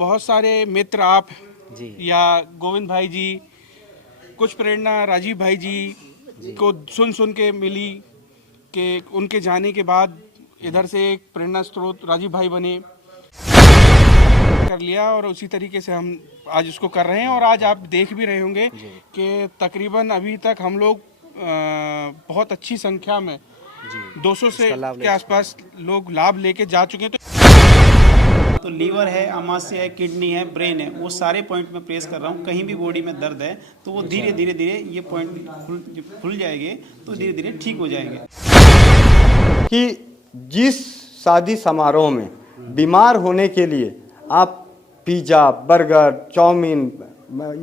बहुत सारे मित्र आप जी या गोविंद भाई जी, कुछ प्रेरणा राजीव भाई जी को सुन सुन के मिली कि उनके जाने के बाद इधर से एक प्रेरणा स्रोत राजीव भाई बने, कर लिया और उसी तरीके से हम आज उसको कर रहे हैं। और आज आप देख भी रहे होंगे कि तकरीबन अभी तक हम लोग बहुत अच्छी संख्या में 200 से के आसपास लोग लाभ लेके जा चुके हैं। तो लीवर है, आमाशय है, किडनी है, ब्रेन है, वो सारे पॉइंट में प्रेस कर रहा हूँ। कहीं भी बॉडी में दर्द है तो वो धीरे धीरे धीरे ये पॉइंट खुल जाएंगे, तो धीरे धीरे ठीक हो जाएंगे। कि जिस शादी समारोह में बीमार होने के लिए आप पिज़्ज़ा, बर्गर, चाउमीन,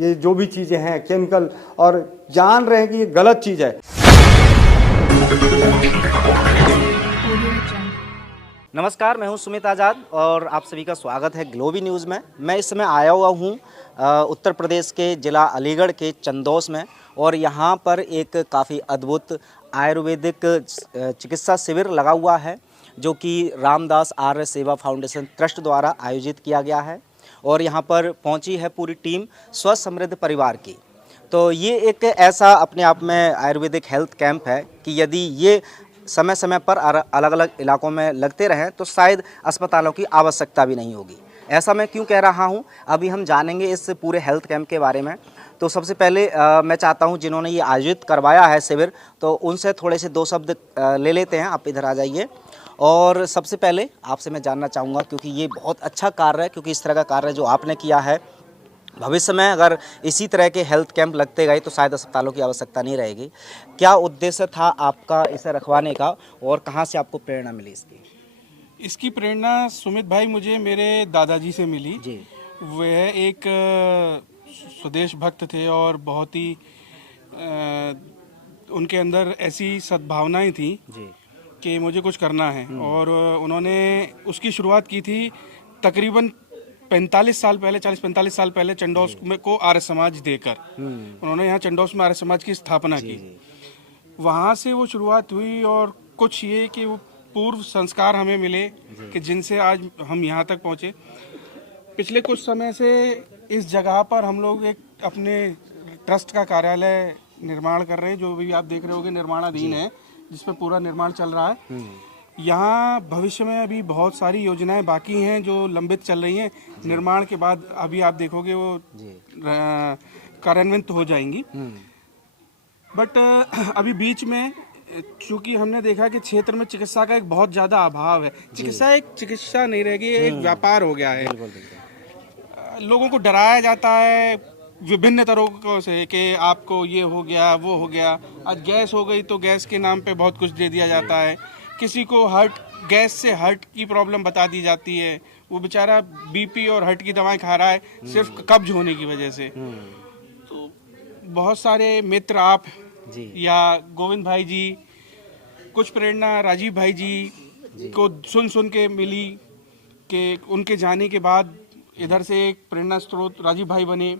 ये जो भी चीज़ें हैं केमिकल, और जान रहे हैं कि ये गलत चीज़ है। नमस्कार, मैं हूं सुमित आज़ाद और आप सभी का स्वागत है ग्लोबी न्यूज़ में। मैं इस समय आया हुआ हूं उत्तर प्रदेश के ज़िला अलीगढ़ के चंदौस में, और यहां पर एक काफ़ी अद्भुत आयुर्वेदिक चिकित्सा शिविर लगा हुआ है जो कि रामदास आर्य सेवा फाउंडेशन ट्रस्ट द्वारा आयोजित किया गया है। और यहां पर पहुंची है पूरी टीम स्वस्थ समृद्ध परिवार की। तो ये एक ऐसा अपने आप में आयुर्वेदिक हेल्थ कैंप है कि यदि ये समय समय पर अलग अलग इलाकों में लगते रहें तो शायद अस्पतालों की आवश्यकता भी नहीं होगी। ऐसा मैं क्यों कह रहा हूं, अभी हम जानेंगे इस पूरे हेल्थ कैंप के बारे में। तो सबसे पहले मैं चाहता हूं जिन्होंने ये आयोजित करवाया है शिविर, तो उनसे थोड़े से दो शब्द ले लेते हैं। आप इधर आ जाइए। और सबसे पहले आपसे मैं जानना चाहूँगा, क्योंकि ये बहुत अच्छा कार्य है, क्योंकि इस तरह का कार्य जो आपने किया है, भविष्य में अगर इसी तरह के हेल्थ कैंप लगते गए तो शायद अस्पतालों की आवश्यकता नहीं रहेगी। क्या उद्देश्य था आपका इसे रखवाने का और कहाँ से आपको प्रेरणा मिली इसकी? इसकी प्रेरणा सुमित भाई मुझे मेरे दादाजी से मिली जी। वह एक स्वदेश भक्त थे और बहुत ही उनके अंदर ऐसी सद्भावनाएं थी जी कि मुझे कुछ करना है। और उन्होंने उसकी शुरुआत की थी तकरीबन 45 साल पहले, 40-45 साल पहले चंडौस में को आर्य समाज देकर उन्होंने यहाँ चंडौस में आर्य समाज की स्थापना की। वहाँ से वो शुरुआत हुई और कुछ ये कि वो पूर्व संस्कार हमें मिले कि जिनसे आज हम यहाँ तक पहुँचे। पिछले कुछ समय से इस जगह पर हम लोग एक अपने ट्रस्ट का कार्यालय निर्माण कर रहे हैं, जो भी आप देख रहे होंगे निर्माणाधीन है, जिसपे पूरा निर्माण चल रहा है। यहाँ भविष्य में अभी बहुत सारी योजनाएं बाकी हैं जो लंबित चल रही हैं। निर्माण के बाद अभी आप देखोगे वो कार्यान्वित हो जाएंगी। बट अभी बीच में चूंकि हमने देखा कि क्षेत्र में चिकित्सा का एक बहुत ज़्यादा अभाव है। चिकित्सा एक चिकित्सा नहीं रहेगी, एक व्यापार हो गया है। लोगों को डराया जाता है विभिन्न तरीकों से कि आपको ये हो गया, वो हो गया। आज गैस हो गई तो गैस के नाम पे बहुत कुछ दे दिया जाता है। किसी को गैस से हार्ट की प्रॉब्लम बता दी जाती है, वो बेचारा बीपी और हार्ट की दवाएं खा रहा है सिर्फ कब्ज होने की वजह से। तो बहुत सारे मित्र आप या गोविंद भाई जी, कुछ प्रेरणा राजीव भाई जी को सुन सुन के मिली कि उनके जाने के बाद इधर से एक प्रेरणा स्रोत राजीव भाई बने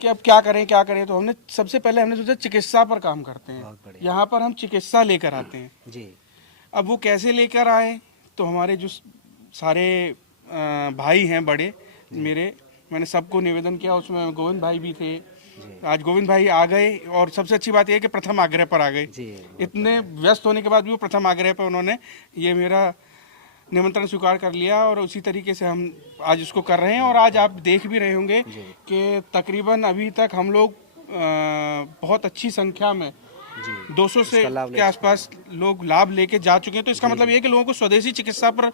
कि अब क्या करें। तो हमने सबसे पहले हमने सोचा चिकित्सा पर काम करते हैं, यहाँ पर हम चिकित्सा लेकर आते हैं जी। अब वो कैसे लेकर आए, तो हमारे जो सारे भाई हैं बड़े मेरे, मैंने सबको निवेदन किया, उसमें गोविंद भाई भी थे। आज गोविंद भाई आ गए और सबसे अच्छी बात यह कि प्रथम आग्रह पर आ गए। इतने व्यस्त होने के बाद भी वो प्रथम आग्रह पर उन्होंने ये मेरा निमंत्रण स्वीकार कर लिया और उसी तरीके से हम आज उसको कर रहे हैं। और आज आप देख भी रहे होंगे कि तकरीबन अभी तक हम लोग बहुत अच्छी संख्या में 200 से के आसपास लोग लाभ लेके जा चुके हैं। तो इसका मतलब ये है कि लोगों को स्वदेशी चिकित्सा पर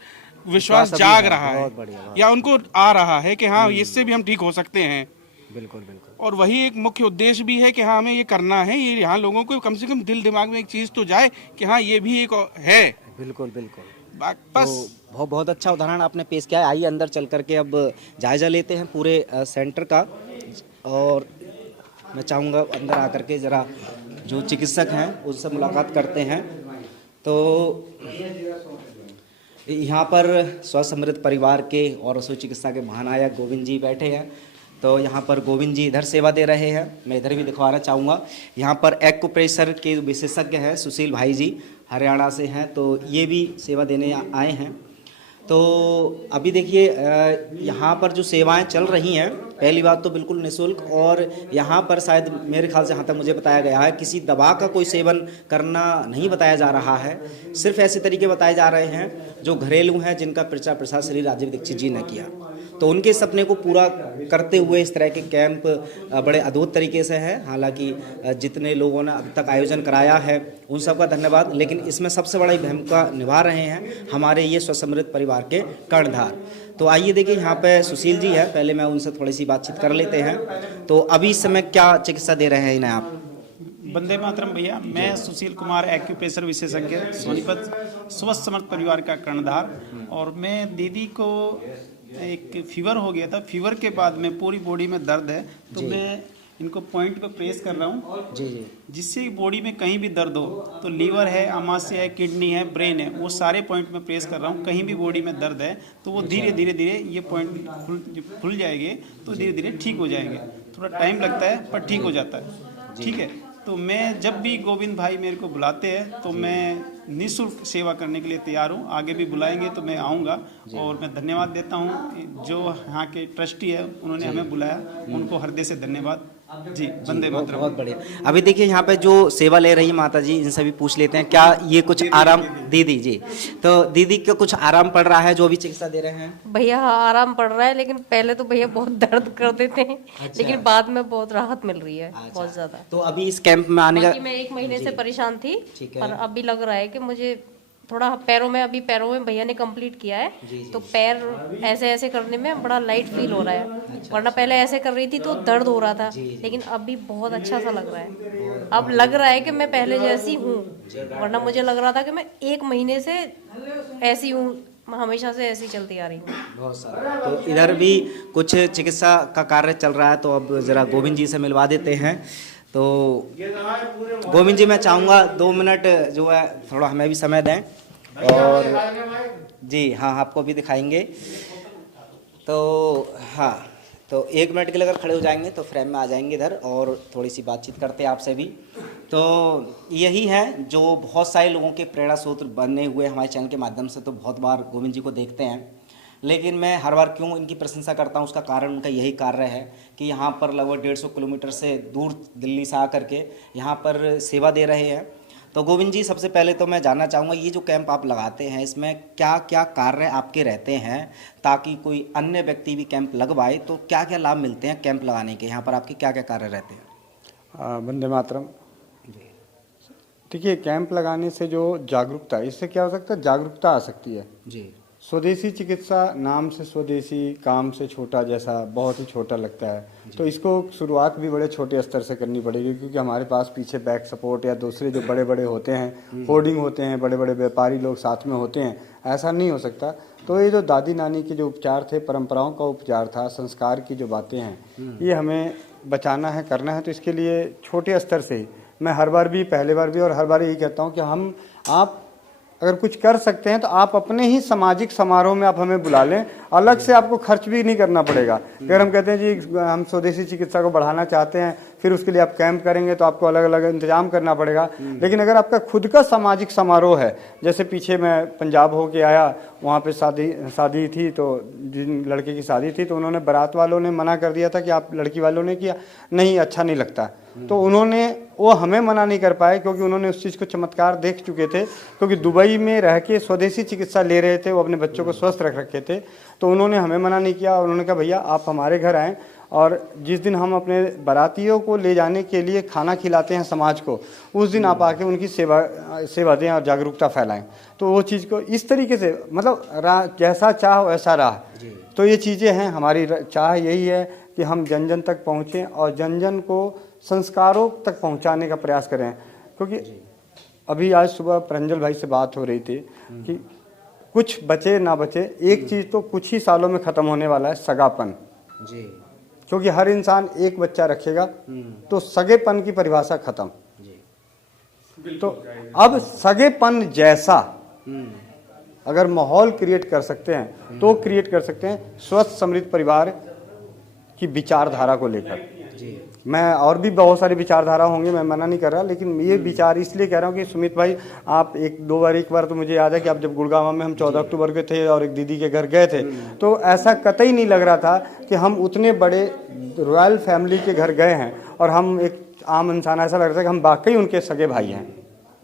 विश्वास जाग रहा है या उनको आ रहा है कि हाँ इससे भी हम ठीक हो सकते हैं। बिल्कुल। और वही एक मुख्य उद्देश्य भी है कि हाँ हमें ये करना है, ये यहाँ लोगों को कम से कम दिल दिमाग में एक चीज़ तो जाए कि हाँ ये भी एक है। बिल्कुल। बस तो बहुत अच्छा उदाहरण आपने पेश किया है। आइए अंदर चल करके अब जायजा लेते हैं पूरे सेंटर का। और मैं चाहूँगा अंदर आकर के ज़रा जो चिकित्सक हैं उससे मुलाकात करते हैं। तो यहाँ पर स्वस्थ समृद्ध परिवार के और रसोई चिकित्सा के महानायक गोविंद जी बैठे हैं। तो यहाँ पर गोविंद जी इधर सेवा दे रहे हैं, मैं इधर भी दिखवाना चाहूँगा। यहाँ पर एक्यूप्रेशर के विशेषज्ञ हैं सुशील भाई जी, हरियाणा से हैं, तो ये भी सेवा देने आए हैं। तो अभी देखिए यहाँ पर जो सेवाएं चल रही हैं, पहली बात तो बिल्कुल निःशुल्क, और यहाँ पर शायद मेरे ख्याल से, जहाँ तक मुझे बताया गया है, किसी दवा का कोई सेवन करना नहीं बताया जा रहा है। सिर्फ ऐसे तरीके बताए जा रहे हैं जो घरेलू हैं, जिनका प्रचार प्रसार श्री राजीव दीक्षित जी ने किया। तो उनके सपने को पूरा करते हुए इस तरह के कैंप बड़े अद्भुत तरीके से है। हालांकि जितने लोगों ने अब तक आयोजन कराया है उन सबका धन्यवाद, लेकिन इसमें सबसे बड़ी भूमिका निभा रहे हैं हमारे ये स्वसमृद्ध परिवार के कर्णधार। तो आइए देखिए, यहाँ पे सुशील जी है, पहले मैं उनसे थोड़ी सी बातचीत कर लेते हैं। तो अभी इस समय क्या चिकित्सा दे रहे हैं इन्हें आप? वंदे मातरम भैया, मैं सुशील कुमार एक्यूप्रेशर विशेषज्ञ सोनीपत स्वस्थ समर्थ परिवार का कर्णधार। और मैं दीदी को एक फीवर हो गया था, फीवर के बाद में पूरी बॉडी में दर्द है, तो मैं इनको पॉइंट पे प्रेस कर रहा हूँ जी जी, जिससे बॉडी में कहीं भी दर्द हो, तो लीवर है, आमाशय है, किडनी है, ब्रेन है, वो सारे पॉइंट में प्रेस कर रहा हूँ। कहीं भी बॉडी में दर्द है तो वो धीरे धीरे धीरे ये पॉइंट खुल जाएंगे, तो धीरे धीरे ठीक हो जाएंगे। थोड़ा टाइम लगता है पर ठीक हो जाता है। ठीक है, तो मैं जब भी गोविंद भाई मेरे को बुलाते हैं तो मैं निःशुल्क सेवा करने के लिए तैयार हूँ। आगे भी बुलाएंगे तो मैं आऊँगा। और मैं धन्यवाद देता हूँ जो यहाँ के ट्रस्टी है, उन्होंने हमें बुलाया, उनको हृदय से धन्यवाद जी। वंदे मातरम। बहुत बढ़िया। अभी देखिए यहाँ पे जो सेवा ले रही माता जी, इनसे भी पूछ लेते हैं, क्या ये कुछ आराम, दीदी जी, तो दीदी को कुछ आराम पड़ रहा है जो भी चिकित्सा दे रहे हैं? भैया हाँ, आराम पड़ रहा है, लेकिन पहले तो भैया बहुत दर्द कर देते हैं। लेकिन बाद में बहुत राहत मिल रही है, बहुत ज्यादा। तो अभी इस कैंप में आने का, बाकी मैं 1 महीने से परेशान थी, पर अभी लग रहा है कि मुझे थोड़ा पैरों में भैया ने कंप्लीट किया है, तो पैर ऐसे ऐसे करने में बड़ा लाइट फील हो रहा है। वरना पहले ऐसे कर रही थी तो दर्द हो रहा था, लेकिन अभी बहुत अच्छा सा लग रहा है। अब लग रहा है कि मैं पहले जैसी हूँ, वरना मुझे लग रहा था कि मैं 1 महीने से ऐसी हूँ, हमेशा से ऐसी चलती आ रही हूँ। बहुत सारा। तो इधर भी कुछ चिकित्सा का कार्य चल रहा है, तो अब जरा गोविंद जी से मिलवा देते हैं। तो गोविंद जी, मैं चाहूँगा 2 मिनट जो है थोड़ा हमें भी समय दें। और जी हाँ, आपको भी दिखाएंगे। तो हाँ, तो 1 मिनट के लिए अगर खड़े हो जाएंगे तो फ्रेम में आ जाएंगे इधर, और थोड़ी सी बातचीत करते हैं आपसे भी। तो यही है जो बहुत सारे लोगों के प्रेरणा सूत्र बने हुए हमारे चैनल के माध्यम से। तो बहुत बार गोविंद जी को देखते हैं, लेकिन मैं हर बार क्यों इनकी प्रशंसा करता हूँ, उसका कारण उनका यही कार्य है कि यहाँ पर लगभग 150 किलोमीटर से दूर दिल्ली से आकर के यहाँ पर सेवा दे रहे हैं। तो गोविंद जी, सबसे पहले तो मैं जानना चाहूँगा, ये जो कैंप आप लगाते हैं, इसमें क्या क्या कार्य आपके रहते हैं, ताकि कोई अन्य व्यक्ति भी कैंप लगवाए तो क्या क्या लाभ मिलते हैं कैंप लगाने के? यहाँ पर आपके क्या क्या कार्य रहते हैं? वंदे मातरम। देखिए, कैंप लगाने से जो जागरूकता, इससे क्या हो सकता है, जागरूकता आ सकती है जी। स्वदेशी चिकित्सा नाम से स्वदेशी, काम से छोटा, जैसा बहुत ही छोटा लगता है। तो इसको शुरुआत भी बड़े छोटे स्तर से करनी पड़ेगी, क्योंकि हमारे पास पीछे बैक सपोर्ट या दूसरे जो बड़े बड़े होते हैं, होर्डिंग होते हैं, बड़े बड़े व्यापारी लोग साथ में होते हैं, ऐसा नहीं हो सकता। तो ये जो दादी नानी के जो उपचार थे, परंपराओं का उपचार था, संस्कार की जो बातें हैं, ये हमें बचाना है, करना है। तो इसके लिए छोटे स्तर से ही मैं हर बार भी, पहले बार भी और हर बार यही कहता हूँ कि आप अगर कुछ कर सकते हैं तो आप अपने ही सामाजिक समारोह में आप हमें बुला लें, अलग से आपको खर्च भी नहीं करना पड़ेगा। अगर हम कहते हैं जी हम स्वदेशी चिकित्सा को बढ़ाना चाहते हैं, फिर उसके लिए आप कैंप करेंगे तो आपको अलग अलग इंतजाम करना पड़ेगा। लेकिन अगर आपका खुद का सामाजिक समारोह है, जैसे पीछे मैं पंजाब होके आया, वहाँ पे शादी थी, तो जिन लड़के की शादी थी तो उन्होंने, बारात वालों ने मना कर दिया था कि आप, लड़की वालों ने किया नहीं, अच्छा नहीं लगता। तो वो हमें मना नहीं कर पाए, क्योंकि उन्होंने उस चीज़ को चमत्कार देख चुके थे, क्योंकि दुबई में रह के स्वदेशी चिकित्सा ले रहे थे, वो अपने बच्चों को स्वस्थ रख रखे थे। तो उन्होंने हमें मना नहीं किया, और उन्होंने कहा भैया आप हमारे घर आएँ, और जिस दिन हम अपने बारातियों को ले जाने के लिए खाना खिलाते हैं समाज को, उस दिन आप आके उनकी सेवा दें और जागरूकता फैलाएं। तो वो चीज़ को इस तरीके से, मतलब जैसा चाह वैसा राह, तो ये चीज़ें हैं। हमारी चाह यही है कि हम जन जन तक पहुँचें और जन जन को संस्कारों तक पहुँचाने का प्रयास करें। क्योंकि अभी आज सुबह प्रंजल भाई से बात हो रही थी कि कुछ बचे ना बचे, एक चीज़ तो कुछ ही सालों में ख़त्म होने वाला है, सगापन जी। क्योंकि हर इंसान एक बच्चा रखेगा तो सगेपन की परिभाषा खत्म। तो अब सगेपन जैसा अगर माहौल क्रिएट कर सकते हैं तो क्रिएट कर सकते हैं स्वस्थ समृद्ध परिवार की विचारधारा को लेकर। मैं और भी बहुत सारी विचारधारा होंगे, मैं मना नहीं कर रहा, लेकिन ये विचार इसलिए कह रहा हूँ कि सुमित भाई आप एक बार तो मुझे याद है कि आप जब गुड़गांव में हम 14 अक्टूबर के थे और एक दीदी के घर गए थे, तो ऐसा कतई नहीं लग रहा था कि हम उतने बड़े रॉयल फैमिली के घर गए हैं और हम एक आम इंसान, ऐसा लग रहा था कि हम वाकई उनके सगे भाई हैं।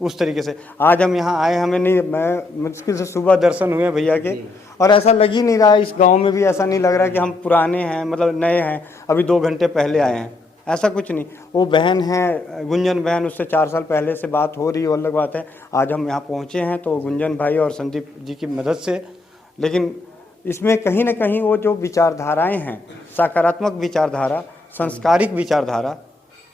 उस तरीके से आज हम यहाँ आए, हमें नहीं, मैं मुश्किल से सुबह दर्शन हुए भैया के, और ऐसा लग ही नहीं रहा, इस गांव में भी ऐसा नहीं लग रहा कि हम पुराने हैं, मतलब नए हैं, अभी 2 घंटे पहले आए हैं, ऐसा कुछ नहीं। वो बहन है गुंजन बहन, उससे 4 साल पहले से बात हो रही है, वो अलग बात है। आज हम यहाँ पहुँचे हैं तो गुंजन भाई और संदीप जी की मदद से, लेकिन इसमें कहीं ना कहीं वो जो विचारधाराएँ हैं, सकारात्मक विचारधारा, संस्कारिक विचारधारा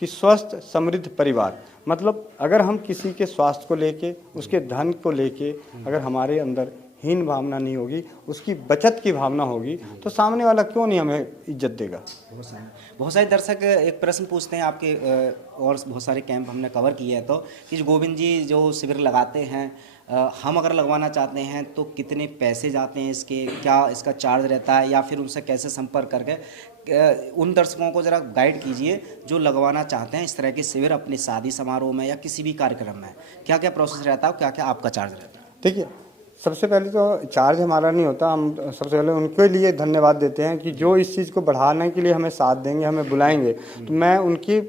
कि स्वस्थ समृद्ध परिवार, मतलब अगर हम किसी के स्वास्थ्य को लेके, उसके धन को लेके अगर हमारे अंदर हीन भावना नहीं होगी, उसकी बचत की भावना होगी, तो सामने वाला क्यों नहीं हमें इज्जत देगा। बहुत सारे दर्शक एक प्रश्न पूछते हैं आपके, और बहुत सारे कैंप हमने कवर किए हैं, तो कि जो गोविंद जी जो शिविर लगाते हैं, हम अगर लगवाना चाहते हैं तो कितने पैसे जाते हैं इसके, क्या इसका चार्ज रहता है, या फिर उनसे कैसे संपर्क करके उन दर्शकों को ज़रा गाइड कीजिए जो लगवाना चाहते हैं इस तरह के शिविर अपने शादी समारोह में या किसी भी कार्यक्रम में, क्या क्या प्रोसेस रहता है, क्या क्या आपका चार्ज रहता है? देखिए, सबसे पहले तो चार्ज हमारा नहीं होता, हम सबसे पहले उनके लिए धन्यवाद देते हैं कि जो इस चीज़ को बढ़ाने के लिए हमें साथ देंगे, हमें बुलाएंगे। तो मैं उनकी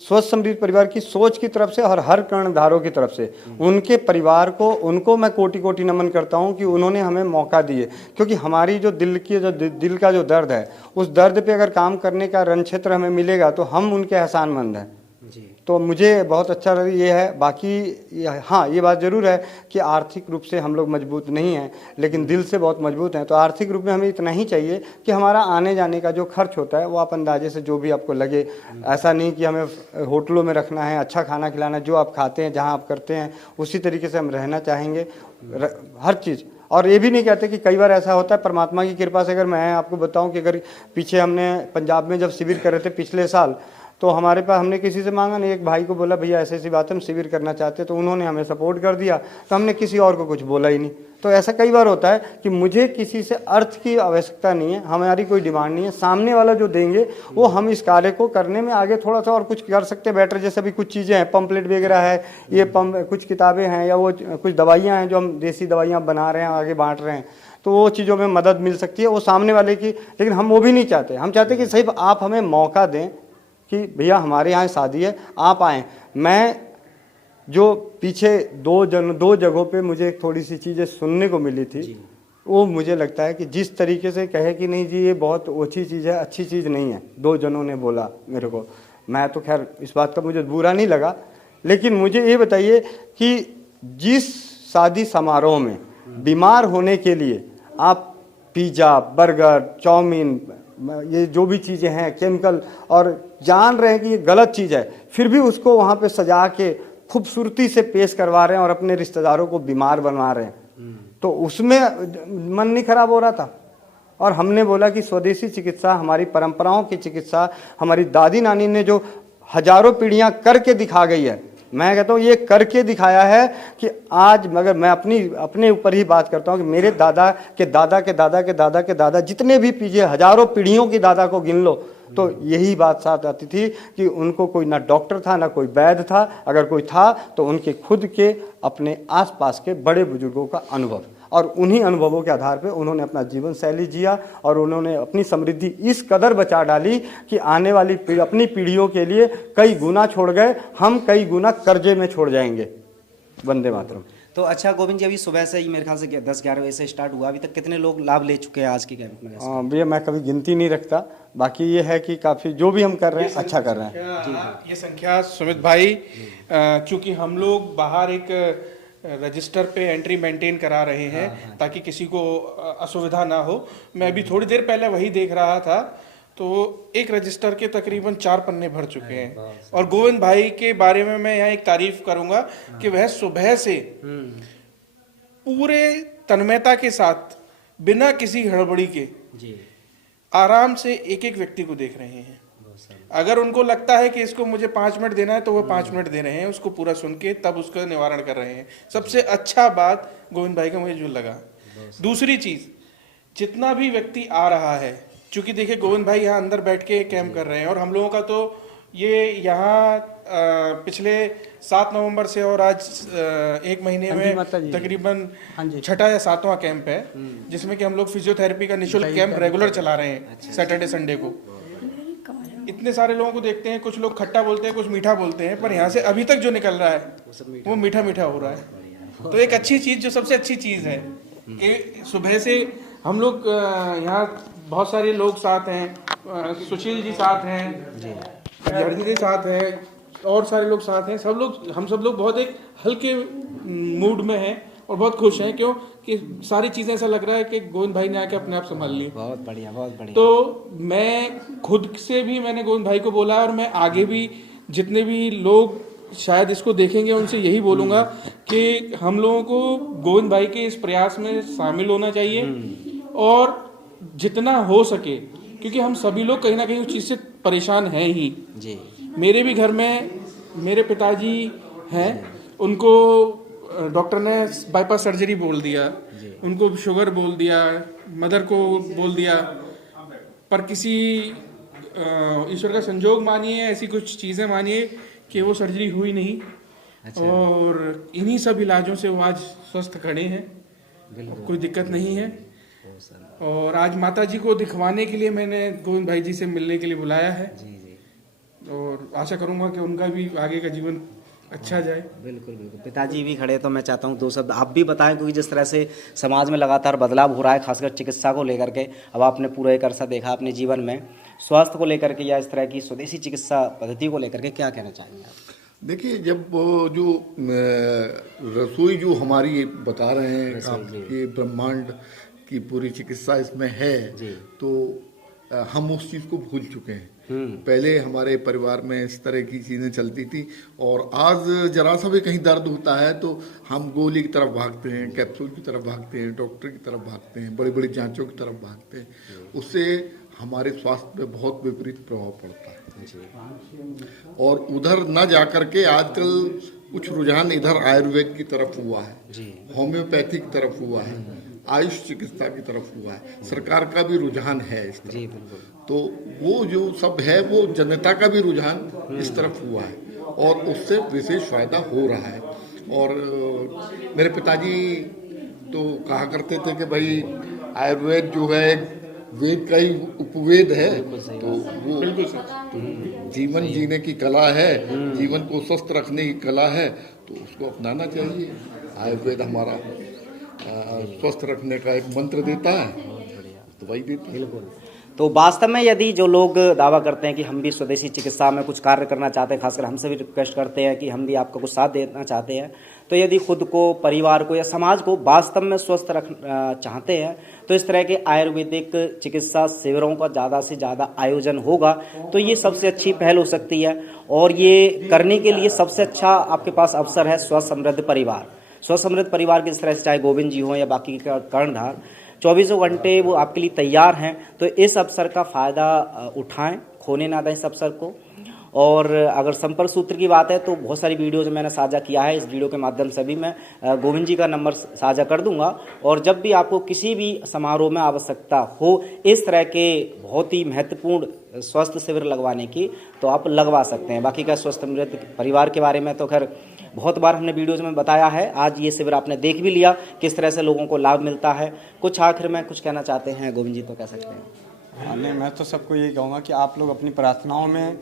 स्वस्थ समृद्ध परिवार की सोच की तरफ से और हर कर्णधारों की तरफ से उनके परिवार को, उनको मैं कोटि कोटि नमन करता हूं कि उन्होंने हमें मौका दिए, क्योंकि हमारी जो दिल का जो दर्द है, उस दर्द पे अगर काम करने का रण क्षेत्र हमें मिलेगा तो हम उनके एहसानमंद हैं। तो मुझे बहुत अच्छा लगा ये है। बाकी हाँ, ये बात ज़रूर है कि आर्थिक रूप से हम लोग मजबूत नहीं हैं, लेकिन दिल से बहुत मजबूत हैं। तो आर्थिक रूप में हमें इतना ही चाहिए कि हमारा आने जाने का जो खर्च होता है वो आप अंदाजे से जो भी आपको लगे, ऐसा नहीं कि हमें होटलों में रखना है, अच्छा खाना खिलाना, जो आप खाते हैं, जहाँ आप करते हैं उसी तरीके से हम रहना चाहेंगे, हर चीज़। और ये भी नहीं कहते कि कई बार ऐसा होता है, परमात्मा की कृपा से अगर मैं आपको बताऊं कि अगर पीछे हमने पंजाब में जब शिविर कर रहे थे पिछले साल, तो हमारे पास हमने किसी से मांगा नहीं, एक भाई को बोला भैया ऐसी ऐसी बात है, हम शिविर करना चाहते हैं, तो उन्होंने हमें सपोर्ट कर दिया, तो हमने किसी और को कुछ बोला ही नहीं। तो ऐसा कई बार होता है कि मुझे किसी से अर्थ की आवश्यकता नहीं है, हमारी कोई डिमांड नहीं है, सामने वाला जो देंगे वो हम इस कार्य को करने में आगे थोड़ा सा और कुछ कर सकते हैं बेटर। जैसे अभी कुछ चीज़ें हैं, पंपलेट वगैरह है, ये कुछ किताबें हैं, या वो कुछ दवाइयाँ हैं जो हम देसी दवाइयाँ बना रहे हैं, आगे बांट रहे हैं, तो वो चीज़ों में मदद मिल सकती है वो सामने वाले की। लेकिन हम वो भी नहीं चाहते, हम चाहते कि सही आप हमें मौका दें कि भैया हमारे यहाँ शादी है, आप आएँ। मैं जो पीछे दो जगहों पे मुझे थोड़ी सी चीज़ें सुनने को मिली थी, वो मुझे लगता है कि जिस तरीके से कहे कि नहीं जी ये बहुत ओछी चीज़ है, अच्छी चीज़ नहीं है, 2 जनों ने बोला मेरे को, मैं तो खैर इस बात का मुझे बुरा नहीं लगा। लेकिन मुझे ये बताइए कि जिस शादी समारोह में बीमार होने के लिए आप पिज़्ज़ा, बर्गर, चाउमीन, ये जो भी चीज़ें हैं केमिकल, और जान रहे हैं कि ये गलत चीज़ है, फिर भी उसको वहाँ पे सजा के खूबसूरती से पेश करवा रहे हैं और अपने रिश्तेदारों को बीमार बनवा रहे हैं, तो उसमें मन नहीं खराब हो रहा था। और हमने बोला कि स्वदेशी चिकित्सा, हमारी परंपराओं की चिकित्सा, हमारी दादी नानी ने जो हजारों पीढ़ियाँ करके दिखा गई है, मैं कहता हूँ ये करके दिखाया है कि आज, मगर मैं अपने ऊपर ही बात करता हूँ कि मेरे दादा के दादा के दादा के दादा के दादा, जितने भी पीछे हजारों पीढ़ियों की दादा को गिन लो, तो यही बात साथ आती थी कि उनको कोई ना डॉक्टर था ना कोई वैद्य था, अगर कोई था तो उनके खुद के अपने आसपास के बड़े बुजुर्गों का अनुभव, और उन्हीं अनुभवों के आधार पे उन्होंने अपना जीवन शैली जिया और उन्होंने अपनी समृद्धि इस कदर बचा डाली कि आने वाली अपनी पीढ़ियों के लिए कई गुना छोड़ गए, हम कई गुना कर्जे में छोड़ जाएंगे। वंदे मातरम। तो अच्छा गोविंद जी, अभी सुबह से ही मेरे ख्याल से 10-11 बजे से स्टार्ट हुआ, अभी तक कितने लोग लाभ ले चुके हैं आज के कैंप में? भैया मैं कभी गिनती नहीं रखता, बाकी ये है कि काफ़ी जो भी हम कर रहे हैं अच्छा कर रहे हैं। ये संख्या सुमित भाई, चूंकि हम लोग बाहर एक रजिस्टर पे एंट्री मेंटेन करा रहे हैं ताकि किसी को असुविधा ना हो। मैं अभी थोड़ी देर पहले वही देख रहा था, तो एक रजिस्टर के तकरीबन 4 पन्ने भर चुके हैं। और गोविंद भाई के बारे में मैं यहाँ एक तारीफ करूंगा कि वह सुबह से पूरे तन्मयता के साथ, बिना किसी हड़बड़ी के, आराम से एक एक व्यक्ति को देख रहे हैं। अगर उनको लगता है कि इसको मुझे 5 मिनट देना है तो वो 5 मिनट दे रहे हैं, उसको पूरा सुन के तब उसका निवारण कर रहे हैं। सबसे अच्छा बात गोविंद भाई का मुझे जो लगा। दूसरी चीज, जितना भी व्यक्ति आ रहा है चूंकि देखिए गोविंद भाई यहाँ अंदर बैठ के कैंप कर रहे हैं और हम लोगों का तो ये यहाँ पिछले 7 नवंबर से और आज 1 महीने में तकरीबन छठा या 7वां कैंप है, जिसमें कि हम लोग फिजियोथेरेपी का निःशुल्क कैंप रेगुलर चला रहे हैं सैटरडे संडे को। इतने सारे लोगों को देखते हैं, कुछ लोग खट्टा बोलते हैं, कुछ मीठा बोलते हैं, पर यहाँ से अभी तक जो निकल रहा है वो मीठा मीठा हो रहा है। तो एक अच्छी चीज़, जो सबसे अच्छी चीज़ है कि सुबह से हम लोग यहाँ बहुत सारे लोग साथ हैं, सुशील जी साथ हैं, हरजी जी साथ हैं, और सारे लोग साथ हैं। हम सब लोग बहुत एक हल्के मूड में हैं और बहुत खुश हैं, क्यों कि सारी चीज़ें ऐसा लग रहा है कि गोविंद भाई ने आके अपने आप संभाल ली। बहुत बढ़िया, बहुत बढ़िया। तो मैं खुद से भी मैंने गोविंद भाई को बोला है और मैं आगे भी जितने भी लोग शायद इसको देखेंगे उनसे यही बोलूँगा कि हम लोगों को गोविंद भाई के इस प्रयास में शामिल होना चाहिए और जितना हो सके, क्योंकि हम सभी लोग कहीं ना कहीं उस चीज़ से परेशान हैं ही जी। मेरे भी घर में मेरे पिताजी हैं, उनको डॉक्टर ने बाईपास सर्जरी बोल दिया, उनको शुगर बोल दिया, मदर को बोल दिया, पर किसी ईश्वर का संजोग मानिए, ऐसी कुछ चीज़ें मानिए कि वो सर्जरी हुई नहीं। अच्छा। और इन्हीं सब इलाजों से वो आज स्वस्थ खड़े हैं, कोई दिक्कत नहीं है। और आज माता जी को दिखवाने के लिए मैंने गोविंद भाई जी से मिलने के लिए बुलाया है। और आशा करूंगा कि उनका भी आगे का जीवन अच्छा जाए। बिल्कुल बिल्कुल। पिताजी भी खड़े, तो मैं चाहता हूँ 2 शब्द आप भी बताएं, क्योंकि जिस तरह से समाज में लगातार बदलाव हो रहा है, खासकर चिकित्सा को लेकर के। अब आपने पूरा एक अरसा देखा अपने जीवन में, स्वास्थ्य को लेकर के या इस तरह की स्वदेशी चिकित्सा पद्धति को लेकर के क्या कहना चाहेंगे आप? देखिए, जब जो रसोई जो हमारी बता रहे हैं आपके ब्रह्मांड की पूरी चिकित्सा इसमें है, तो हम उस चीज़ को भूल चुके हैं। पहले हमारे परिवार में इस तरह की चीज़ें चलती थी और आज जरा सा भी कहीं दर्द होता है तो हम गोली की तरफ भागते हैं, कैप्सूल की तरफ भागते हैं, डॉक्टर की तरफ भागते हैं, बड़ी बड़ी जांचों की तरफ भागते हैं। उससे हमारे स्वास्थ्य पे बहुत विपरीत प्रभाव पड़ता है। और उधर न जा करके आजकल कुछ रुझान इधर आयुर्वेद की तरफ हुआ है, होम्योपैथी की तरफ हुआ है, आयुष चिकित्सा की तरफ हुआ है, सरकार का भी रुझान है इस तरफ। तो वो जो सब है वो जनता का भी रुझान इस तरफ हुआ है और उससे विशेष फायदा हो रहा है। और मेरे पिताजी तो कहा करते थे कि भाई आयुर्वेद जो है वेद का ही उपवेद है, तो वो जीवन जीने की कला है, जीवन को स्वस्थ रखने की कला है, तो उसको अपनाना चाहिए। आयुर्वेद हमारा स्वस्थ रखने का एक मंत्र देता है, तो वही देता है। तो वास्तव में यदि जो लोग दावा करते हैं कि हम भी स्वदेशी चिकित्सा में कुछ कार्य करना चाहते हैं, खासकर हमसे भी रिक्वेस्ट करते हैं कि हम भी आपका कुछ साथ देना चाहते हैं, तो यदि खुद को, परिवार को या समाज को वास्तव में स्वस्थ रखना चाहते हैं, तो इस तरह के आयुर्वेदिक चिकित्सा शिविरों का ज़्यादा से ज़्यादा आयोजन होगा तो ये सबसे अच्छी पहल हो सकती है। और ये करने के लिए सबसे अच्छा आपके पास अवसर है स्वस्थ समृद्ध परिवार। स्वस्थ समृद्ध परिवार की इस तरह से चाहे गोविंद जी हों या बाकी के कर्णधार 24 घंटे वो आपके लिए तैयार हैं, तो इस अवसर का फ़ायदा उठाएं, खोने ना दें इस अवसर को। और अगर संपर्क सूत्र की बात है तो बहुत सारी वीडियो जो मैंने साझा किया है, इस वीडियो के माध्यम से भी मैं गोविंद जी का नंबर साझा कर दूंगा। और जब भी आपको किसी भी समारोह में आवश्यकता हो इस तरह के बहुत ही महत्वपूर्ण स्वास्थ्य शिविर लगवाने की, तो आप लगवा सकते हैं। बाकी का स्वस्थ समृद्ध परिवार के बारे में तो खैर बहुत बार हमने वीडियोज में बताया है, आज ये शिविर आपने देख भी लिया किस तरह से लोगों को लाभ मिलता है। कुछ आखिर में कुछ कहना चाहते हैं गोविंद जी, तो कह सकते हैं। नहीं, मैं तो सबको यही कहूँगा कि आप लोग अपनी प्रार्थनाओं में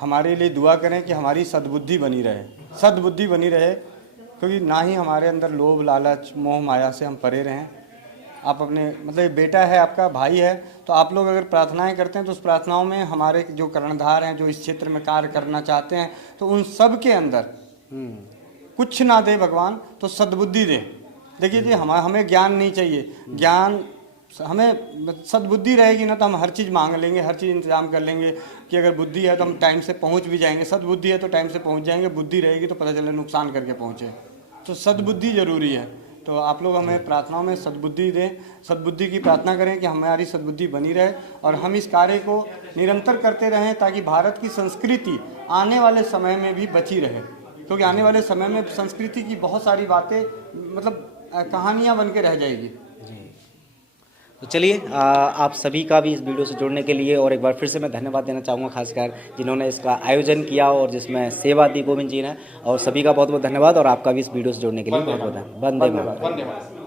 हमारे लिए दुआ करें कि हमारी सद्बुद्धि बनी रहे, सद्बुद्धि बनी रहे, क्योंकि ना ही हमारे अंदर लोभ, लालच, मोह माया से हम परे रहें। आप अपने मतलब बेटा है, आपका भाई है, तो आप लोग अगर प्रार्थनाएं करते हैं तो उस प्रार्थनाओं में हमारे जो कर्णधार हैं, जो इस क्षेत्र में कार्य करना चाहते हैं, तो उन सब के अंदर कुछ ना दे भगवान तो सद्बुद्धि दे। देखिए जी, हमें ज्ञान नहीं चाहिए, ज्ञान हमें सद्बुद्धि रहेगी ना तो हम हर चीज़ मांग लेंगे, हर चीज़ इंतजाम कर लेंगे कि अगर बुद्धि है तो हम टाइम से पहुंच भी जाएंगे, सद्बुद्धि है तो टाइम से पहुंच जाएंगे, बुद्धि रहेगी तो पता चले नुकसान करके पहुंचे। तो सद्बुद्धि जरूरी है। तो आप लोग हमें प्रार्थनाओं में सद्बुद्धि दें, सद्बुद्धि की प्रार्थना करें कि हमारी सद्बुद्धि बनी रहे और हम इस कार्य को निरंतर करते रहें ताकि भारत की संस्कृति आने वाले समय में भी बची रहे। क्योंकि आने वाले समय में संस्कृति की बहुत सारी बातें मतलब कहानियाँ बन के रह जाएगी। तो चलिए आप सभी का भी इस वीडियो से जुड़ने के लिए और एक बार फिर से मैं धन्यवाद देना चाहूँगा, खासकर जिन्होंने इसका आयोजन किया और जिसमें सेवा दी गोविंद जी ने, और सभी का बहुत बहुत धन्यवाद और आपका भी इस वीडियो से जुड़ने के लिए बहुत बहुत धन्यवाद। वंदे मातरम।